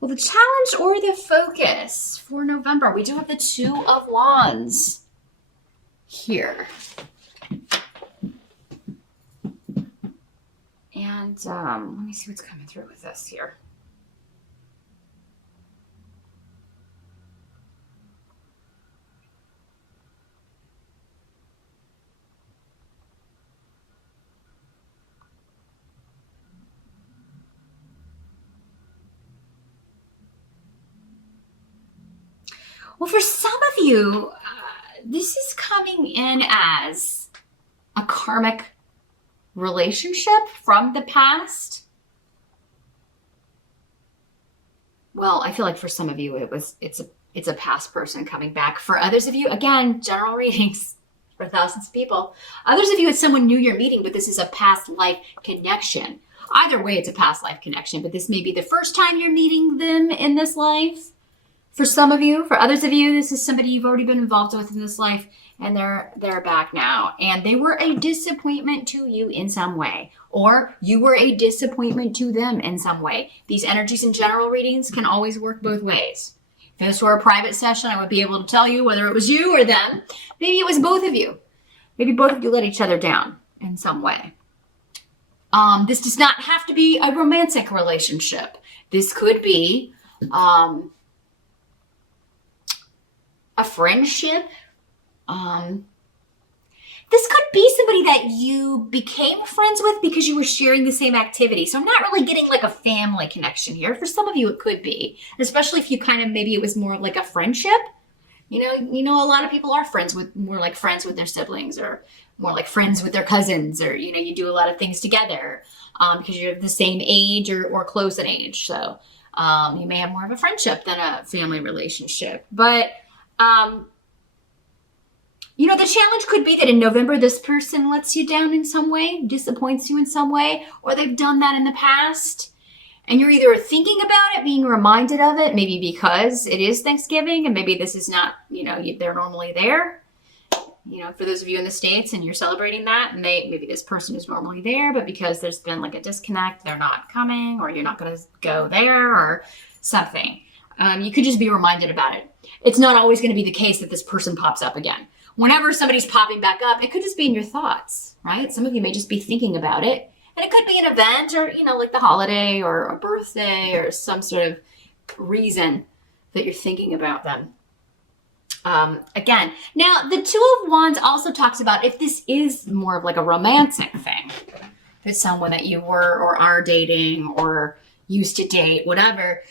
Well, the challenge or the focus for November, we do have the Two of Wands here. And let me see what's coming through with this here. Well, for some of you, this is coming in as a karmic relationship from the past. Well, I feel like for some of you, it's a past person coming back. For others of you, again, general readings for thousands of people. Others of you, it's someone new you're meeting, but this is a past life connection. Either way, it's a past life connection, but this may be the first time you're meeting them in this life. For some of you, for others of you, this is somebody you've already been involved with in this life, and they're back now. And they were a disappointment to you in some way, or you were a disappointment to them in some way. These energies in general readings can always work both ways. If this were a private session, I would be able to tell you whether it was you or them. Maybe it was both of you. Maybe both of you let each other down in some way. This does not have to be a romantic relationship. This could be a friendship. This could be somebody that you became friends with because you were sharing the same activity. So I'm not really getting like a family connection here. For some of you, it could be, especially if you kind of, maybe it was more like a friendship. You know, a lot of people are friends with, more like friends with their siblings, or more like friends with their cousins, or, you do a lot of things together because you're the same age or close in age. So you may have more of a friendship than a family relationship. But the challenge could be that in November, this person lets you down in some way, disappoints you in some way, or they've done that in the past. And you're either thinking about it, being reminded of it, maybe because it is Thanksgiving, and maybe this is not, they're normally there. For those of you in the States and you're celebrating that, and maybe this person is normally there, but because there's been like a disconnect, they're not coming, or you're not going to go there, or something. You could just be reminded about it. It's not always going to be the case that this person pops up again. Whenever somebody's popping back up, it could just be in your thoughts, right? Some of you may just be thinking about it. And it could be an event, or, like the holiday or a birthday or some sort of reason that you're thinking about them. Again, now the Two of Wands also talks about if this is more of like a romantic thing. If it's someone that you were or are dating or used to date, whatever.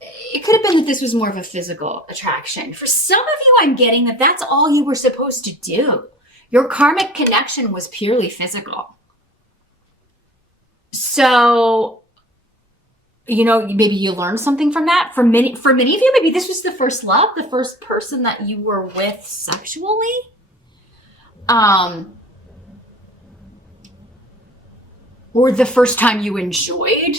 It could have been that this was more of a physical attraction. For some of you, I'm getting that that's all you were supposed to do. Your karmic connection was purely physical. So, maybe you learned something from that. For many of you, maybe this was the first love, the first person that you were with sexually. Or the first time you enjoyed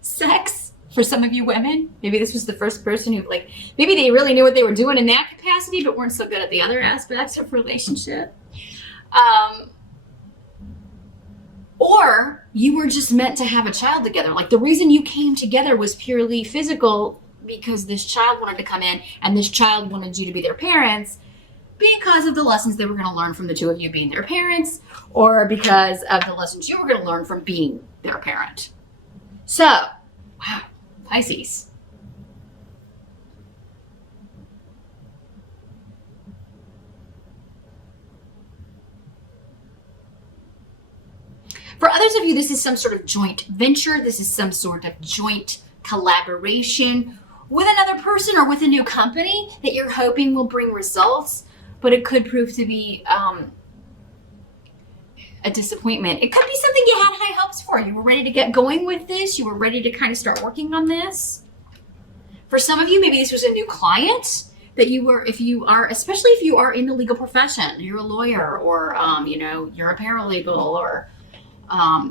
sex. For some of you women, maybe this was the first person who, maybe they really knew what they were doing in that capacity, but weren't so good at the other aspects of relationship. Or you were just meant to have a child together. Like the reason you came together was purely physical because this child wanted to come in and this child wanted you to be their parents because of the lessons they were going to learn from the two of you being their parents, or because of the lessons you were going to learn from being their parent. So, wow. Pisces. For others of you, this is some sort of joint venture. This is some sort of joint collaboration with another person or with a new company that you're hoping will bring results, but it could prove to be a disappointment. It could be something you had high hopes for. You were ready to get going with this. You were ready to kind of start working on this. For some of you, maybe this was a new client that you were, especially if you are in the legal profession, you're a lawyer, or, you're a paralegal, or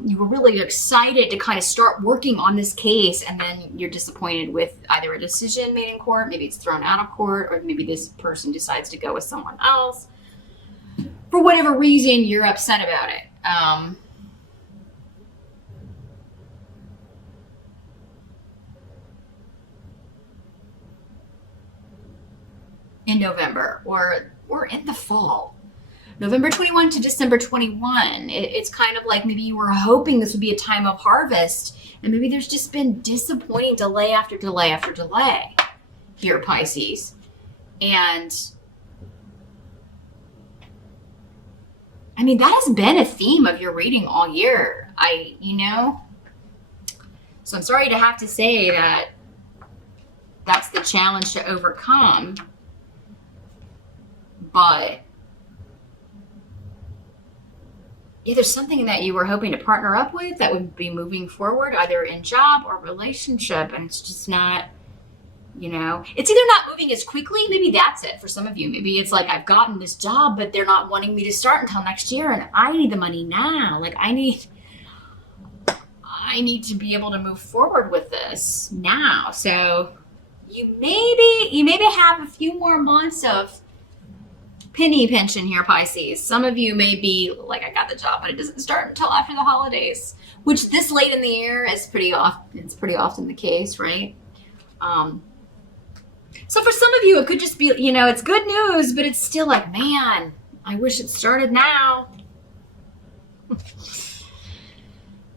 you were really excited to kind of start working on this case, and then you're disappointed with either a decision made in court, maybe it's thrown out of court, or maybe this person decides to go with someone else. For whatever reason, you're upset about it. November, or we're in the fall. November 21 to December 21. It's kind of like maybe you were hoping this would be a time of harvest, and maybe there's just been disappointing delay after delay after delay here, Pisces. And I mean, that has been a theme of your reading all year. So I'm sorry to have to say that that's the challenge to overcome. But yeah, there's something that you were hoping to partner up with that would be moving forward, either in job or relationship, and it's just not, it's either not moving as quickly. Maybe that's it for some of you. Maybe it's like, I've gotten this job, but they're not wanting me to start until next year, and I need the money now. Like, I need to be able to move forward with this now. So you maybe have a few more months of penny pinching here, Pisces. Some of you may be like, I got the job, but it doesn't start until after the holidays, which this late in the year is pretty often the case, right? So for some of you, it could just be, it's good news, but it's still like, man, I wish it started now. A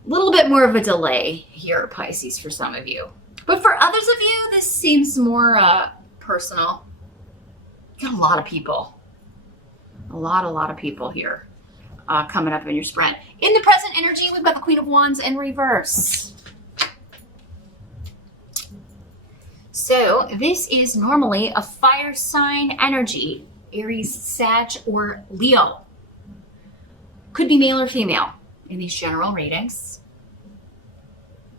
little bit more of a delay here, Pisces, for some of you. But for others of you, this seems more personal. You got a lot of people. A lot of people here coming up in your spread. In the present energy, we've got the Queen of Wands in reverse. So this is normally a fire sign energy, Aries, Sag, or Leo. Could be male or female in these general readings.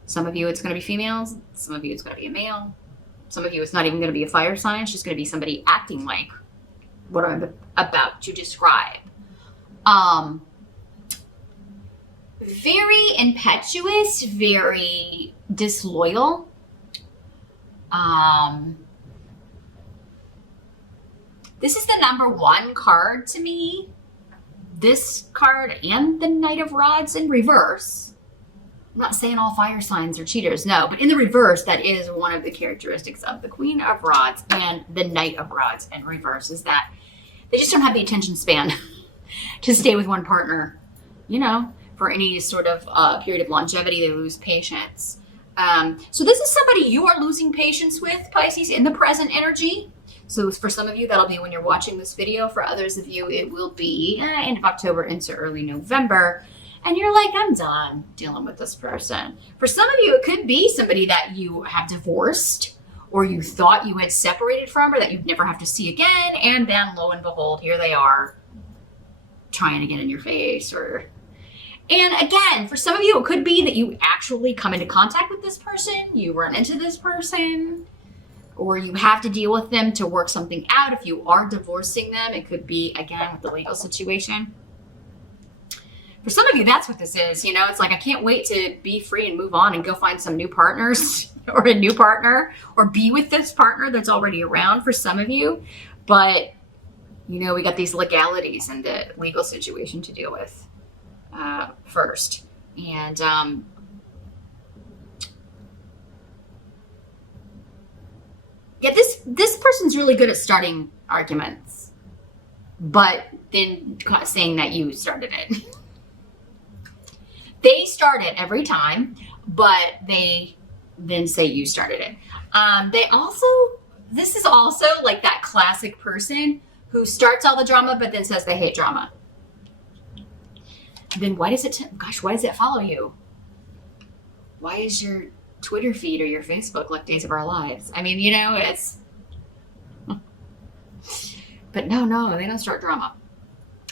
Some of you it's going to be females. Some of you it's going to be a male. Some of you it's not even going to be a fire sign. It's just going to be somebody acting like what I'm about to describe. Very impetuous, very disloyal. This is the number one card to me. This card and the Knight of Rods in reverse. I'm not saying all fire signs are cheaters, no, but in the reverse, that is one of the characteristics of the Queen of Rods and the Knight of Rods in reverse, is that they just don't have the attention span to stay with one partner, for any sort of period of longevity. They lose patience. So this is somebody you are losing patience with, Pisces, in the present energy. So for some of you, that'll be when you're watching this video. For others of you, it will be end of October into early November. And you're like, I'm done dealing with this person. For some of you, it could be somebody that you have divorced, or you thought you had separated from, or that you'd never have to see again. And then lo and behold, here they are trying to get in your face. And again, for some of you, it could be that you actually come into contact with this person, you run into this person, or you have to deal with them to work something out. If you are divorcing them, it could be, again, with the legal situation. For some of you, that's what this is. It's like, I can't wait to be free and move on and go find some new partners or a new partner, or be with this partner that's already around for some of you. But, we got these legalities and the legal situation to deal with first. And yeah, this person's really good at starting arguments, but then saying that you started it. They start it every time, but they then say you started it. This is also like that classic person who starts all the drama, but then says they hate drama. Then why does it follow you? Why is your Twitter feed or your Facebook like Days of Our Lives? I mean, it's... But no, they don't start drama.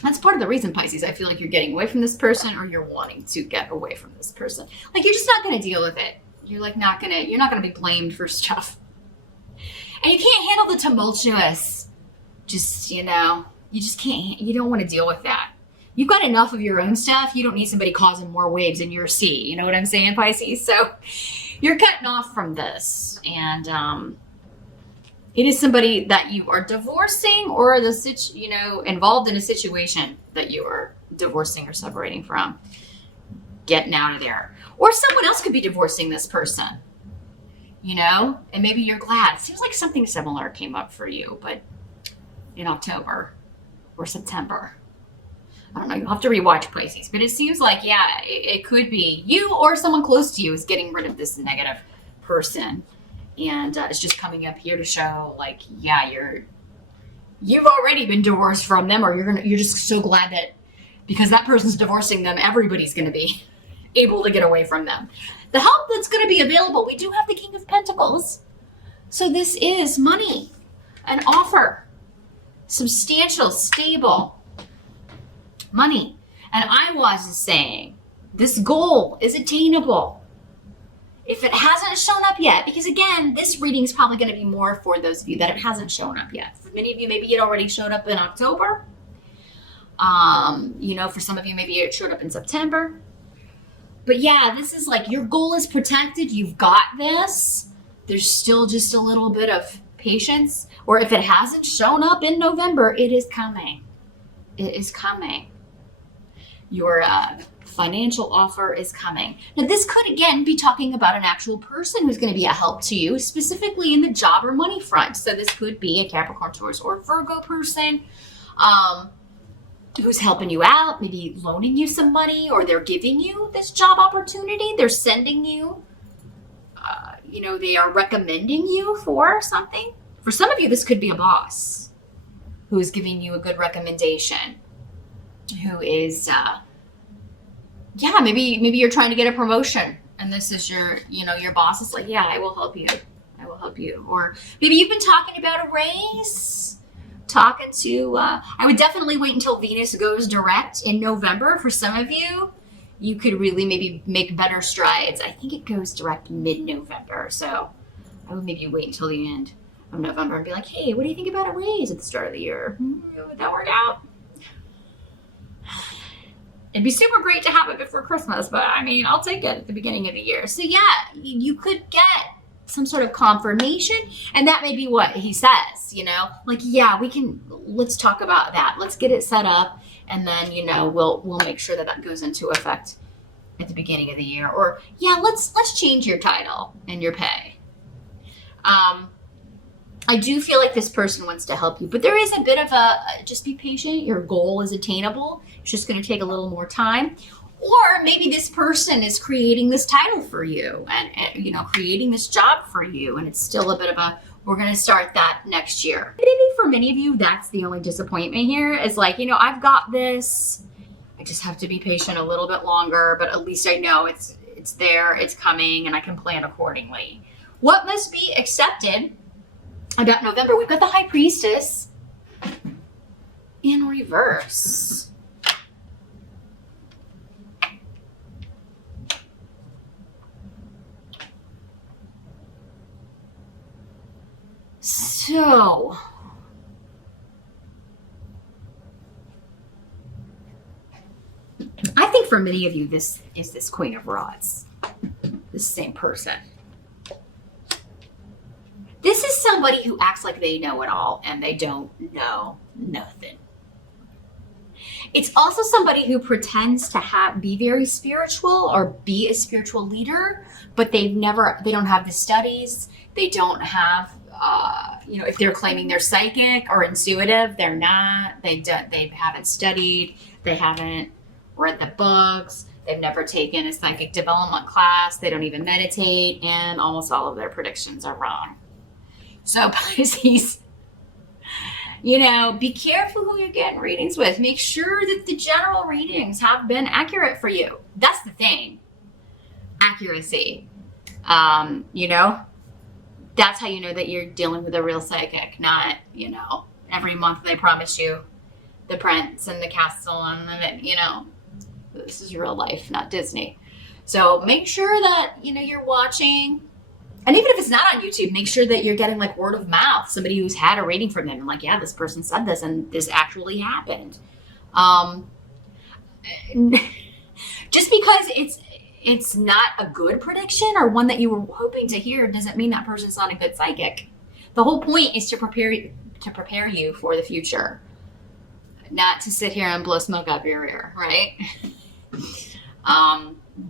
That's part of the reason, Pisces, I feel like you're getting away from this person, or you're wanting to get away from this person. Like, you're just not going to deal with it. You're not going to be blamed for stuff. And you can't handle the tumultuous. You just can't, you don't want to deal with that. You've got enough of your own stuff. You don't need somebody causing more waves in your sea. You know what I'm saying, Pisces? So you're cutting off from this. And it is somebody that you are divorcing, or involved in a situation that you are divorcing or separating from. Getting out of there. Or someone else could be divorcing this person. And maybe you're glad. It seems like something similar came up for you, but in October or September. I don't know. You'll have to rewatch Pisces, but it seems like, yeah, it could be you or someone close to you is getting rid of this negative person, and it's just coming up here to show, like, yeah, you've already been divorced from them, or you're just so glad that because that person's divorcing them, everybody's going to be able to get away from them. The help that's going to be available, we do have the King of Pentacles, so this is money, an offer, substantial, stable money. And I was saying this goal is attainable if it hasn't shown up yet, because again, this reading is probably going to be more for those of you that it hasn't shown up yet. For many of you, maybe it already showed up in October. For some of you, maybe it showed up in September. But yeah, this is like your goal is protected. You've got this. There's still just a little bit of patience. Or if it hasn't shown up in November, it is coming. It is coming. Your financial offer is coming. Now, this could, again, be talking about an actual person who's going to be a help to you, specifically in the job or money front. So this could be a Capricorn, Taurus, or Virgo person who's helping you out, maybe loaning you some money, or they're giving you this job opportunity. They're sending you, they are recommending you for something. For some of you, this could be a boss who is giving you a good recommendation, who is, maybe you're trying to get a promotion, and this is your boss is like, yeah, I will help you. Or maybe you've been talking about a raise, I would definitely wait until Venus goes direct in November. For some of you, you could really maybe make better strides. I think it goes direct mid-November, so I would maybe wait until the end of November and be like, hey, what do you think about a raise at the start of the year? Would that work out? It'd be super great to have it before Christmas, but I mean, I'll take it at the beginning of the year. So yeah, you could get some sort of confirmation, and that may be what he says, like, yeah, let's talk about that. Let's get it set up, and then, we'll make sure that goes into effect at the beginning of the year. Or yeah, let's change your title and your pay. I do feel like this person wants to help you, but there is a bit of just be patient. Your goal is attainable. It's just going to take a little more time. Or maybe this person is creating this title for you and creating this job for you. And it's still a bit of we're going to start that next year. Maybe for many of you, that's the only disappointment here is like, I've got this. I just have to be patient a little bit longer, but at least I know it's there, it's coming, and I can plan accordingly. What must be accepted about November? We've got the High Priestess in reverse. So, I think for many of you, this is this Queen of Rods, this same person. This is somebody who acts like they know it all and they don't know nothing. It's also somebody who pretends to be very spiritual or be a spiritual leader, but they don't have the studies. They don't have, if they're claiming they're psychic or intuitive, they're not. They haven't studied. They haven't read the books. They've never taken a psychic development class. They don't even meditate, and almost all of their predictions are wrong. So Pisces, be careful who you're getting readings with. Make sure that the general readings have been accurate for you. That's the thing. Accuracy. That's how you know that you're dealing with a real psychic, not, every month they promise you the prince and the castle and this is real life, not Disney. So make sure that, you're watching. And even if it's not on YouTube, make sure that you're getting like word of mouth, somebody who's had a reading from them and like, yeah, this person said this and this actually happened. Just because it's not a good prediction or one that you were hoping to hear doesn't mean that person's not a good psychic. The whole point is to prepare you for the future, not to sit here and blow smoke up your ear, right?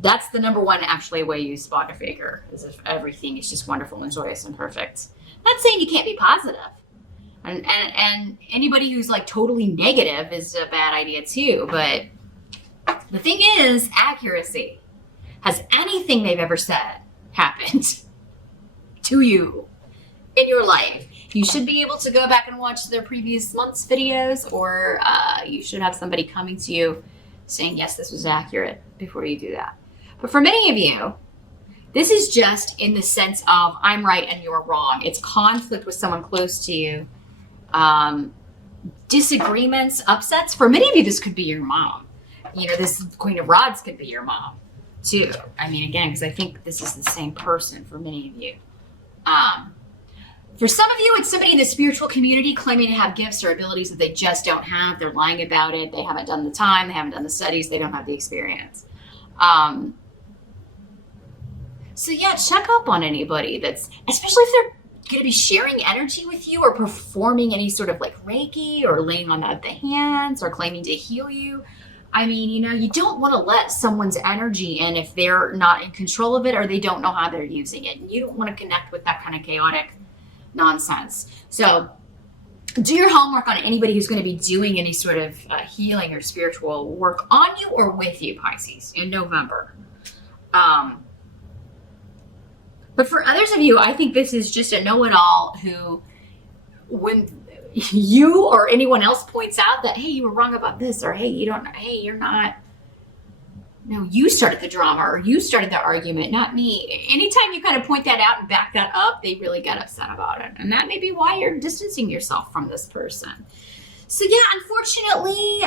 That's the number one actually way you spot a faker, is if everything is just wonderful and joyous and perfect. Not saying you can't be positive. And anybody who's like totally negative is a bad idea too. But the thing is, accuracy. Has anything they've ever said happened to you in your life? You should be able to go back and watch their previous month's videos, or you should have somebody coming to you saying, yes, this was accurate before you do that. But for many of you, this is just in the sense of I'm right and you're wrong. It's conflict with someone close to you. Disagreements, upsets. For many of you, this could be your mom. You know, this Queen of Rods could be your mom too. I mean, again, because I think this is the same person for many of you. For some of you, it's somebody in the spiritual community claiming to have gifts or abilities that they just don't have. They're lying about it. They haven't done the time. They haven't done the studies. They don't have the experience. So yeah, check up on anybody that's, especially if they're going to be sharing energy with you or performing any sort of like Reiki or laying on the hands or claiming to heal you. I mean, you know, you don't want to let someone's energy in if they're not in control of it or they don't know how they're using it. You don't want to connect with that kind of chaotic nonsense. So do your homework on anybody who's going to be doing any sort of healing or spiritual work on you or with you, Pisces, in November. But for others of you, I think this is just a know-it-all who, when you or anyone else points out that, hey, you were wrong about this, or hey, you're not, no, you started the drama or you started the argument, not me. Anytime you kind of point that out and back that up, they really get upset about it. And that may be why you're distancing yourself from this person. So yeah, unfortunately,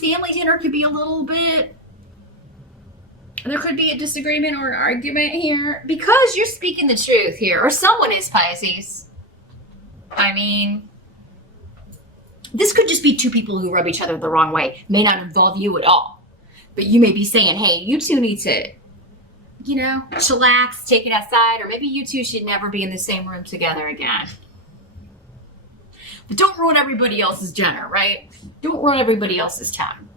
family dinner could be a little bit, there could be a disagreement or an argument here because you're speaking the truth here, or someone is, Pisces. I mean, this could just be two people who rub each other the wrong way. May not involve you at all. But you may be saying, hey, you two need to, you know, chillax, take it outside, or maybe you two should never be in the same room together again. But don't ruin everybody else's dinner, right? Don't ruin everybody else's time.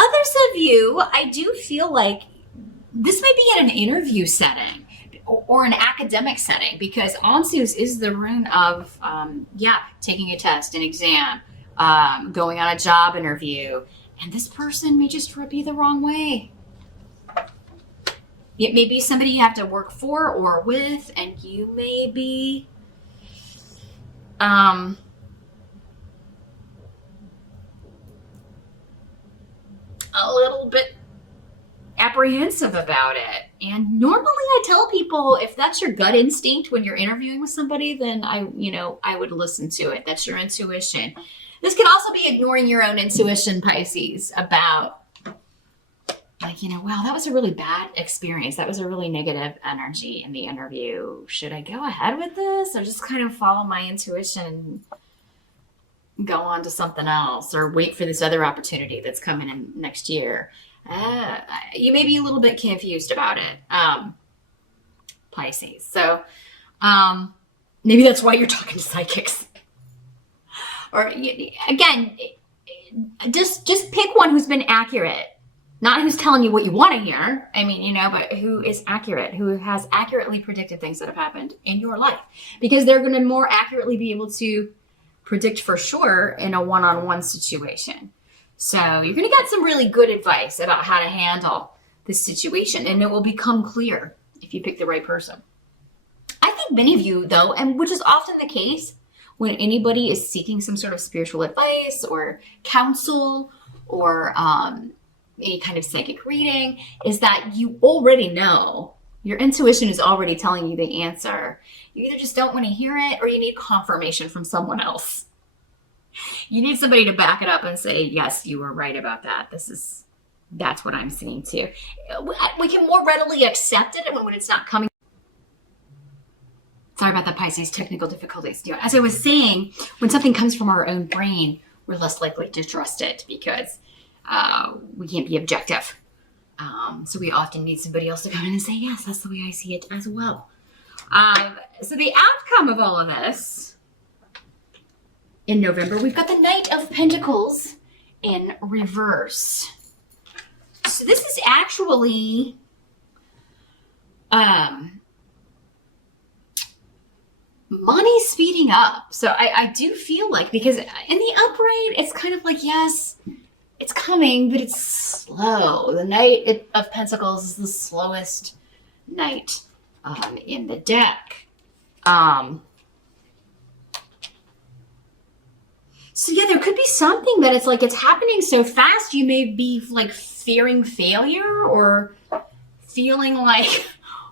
Others of you, I do feel like this may be in an interview setting or an academic setting, because Ansus is the rune of, taking a test, an exam, going on a job interview, and this person may just rub you the wrong way. It may be somebody you have to work for or with, and you may be a little bit apprehensive about it. And normally I tell people, if that's your gut instinct when you're interviewing with somebody, then I would listen to it. That's your intuition. This can also be ignoring your own intuition, Pisces, about like, wow, that was a really bad experience. That was a really negative energy in the interview. Should I go ahead with this or just kind of follow my intuition and go on to something else, or wait for this other opportunity that's coming in next year? You may be a little bit confused about it, Pisces. So maybe that's why you're talking to psychics. Or again, just pick one who's been accurate, not who's telling you what you want to hear. I mean, but who is accurate, who has accurately predicted things that have happened in your life, because they're going to more accurately be able to predict for sure in a one-on-one situation. So you're going to get some really good advice about how to handle this situation, and it will become clear if you pick the right person. I think many of you, though, and which is often the case when anybody is seeking some sort of spiritual advice or counsel or any kind of psychic reading, is that you already know. Your intuition is already telling you the answer. You either just don't want to hear it, or you need confirmation from someone else. You need somebody to back it up and say, yes, you were right about that. That's what I'm seeing too. We can more readily accept it when it's not coming. Sorry about the Pisces technical difficulties. As I was saying, when something comes from our own brain, we're less likely to trust it because we can't be objective. So we often need somebody else to come in and say, yes, that's the way I see it as well. So the outcome of all of this, in November, we've got the Knight of Pentacles in reverse. So this is actually money speeding up. So I do feel like, because in the upright, it's kind of like, yes, it's coming, but it's slow. The Knight of Pentacles is the slowest knight in the deck. So yeah, there could be something that it's like it's happening so fast you may be like fearing failure or feeling like,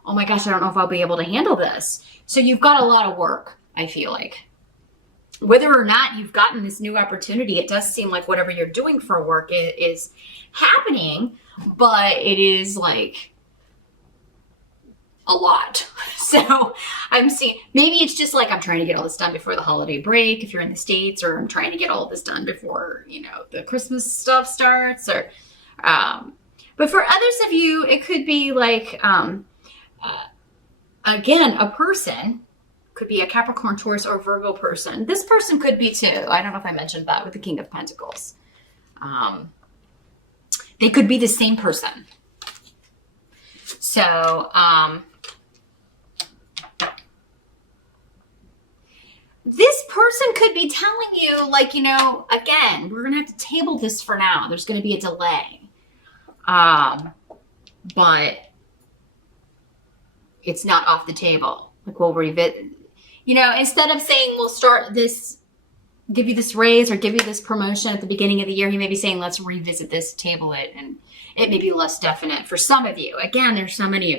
oh my gosh, I don't know if I'll be able to handle this. So you've got a lot of work, I feel like. Whether or not you've gotten this new opportunity, it does seem like whatever you're doing for work is happening, but it is like a lot. So I'm seeing, maybe it's just like I'm trying to get all this done before the holiday break if you're in the States, or I'm trying to get all of this done before, you know, the Christmas stuff starts, or but for others of you, it could be like again, a person could be a Capricorn, Taurus, or Virgo person. This person could be too. I don't know if I mentioned that with the King of Pentacles. They could be the same person. So, this person could be telling you, like, you know, again, we're going to have to table this for now. There's going to be a delay. But it's not off the table. Like, we'll revisit, you know, instead of saying we'll start this, give you this raise or give you this promotion at the beginning of the year, he may be saying, let's revisit this, table it, and it may be less definite for some of you. Again, there's so many of